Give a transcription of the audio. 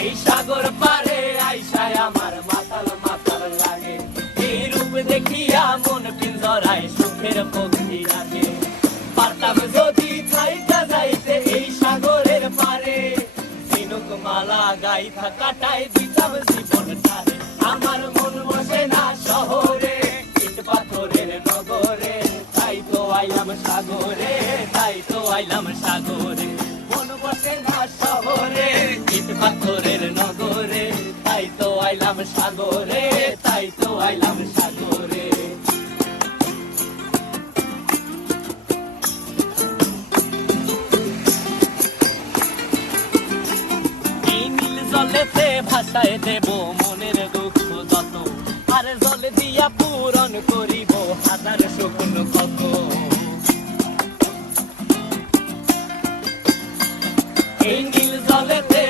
এই সাগর পারে আইসায় আমার মাতাল মাতাল লাগে, এই রূপ দেখিয়া মন পিঞ্জরায় সুখের পক্ষী রাখে। পারতাম যদি থাইকা যাইতে এই সাগরের পারে, ঝিনুক মালা গাইথা কাটাই দিতাম জীবনটারে। আমার মন বসে না শহরে, ইট পাথরের নগরে, তাই তো আইলাম সাগরে, তাই তো আইলাম সাগরে। মন বসে না শহরে, ইট পাথরের নগরে, তাই তো আইলাম সাগরে, তাই তো আইলাম সাগরে। জলেতে ভাসায় দেব মনের দুঃখ যত, আর জলে দিয়া পূরণ করিব হাজার স্বপ্ন কত। এই নীল জলেতে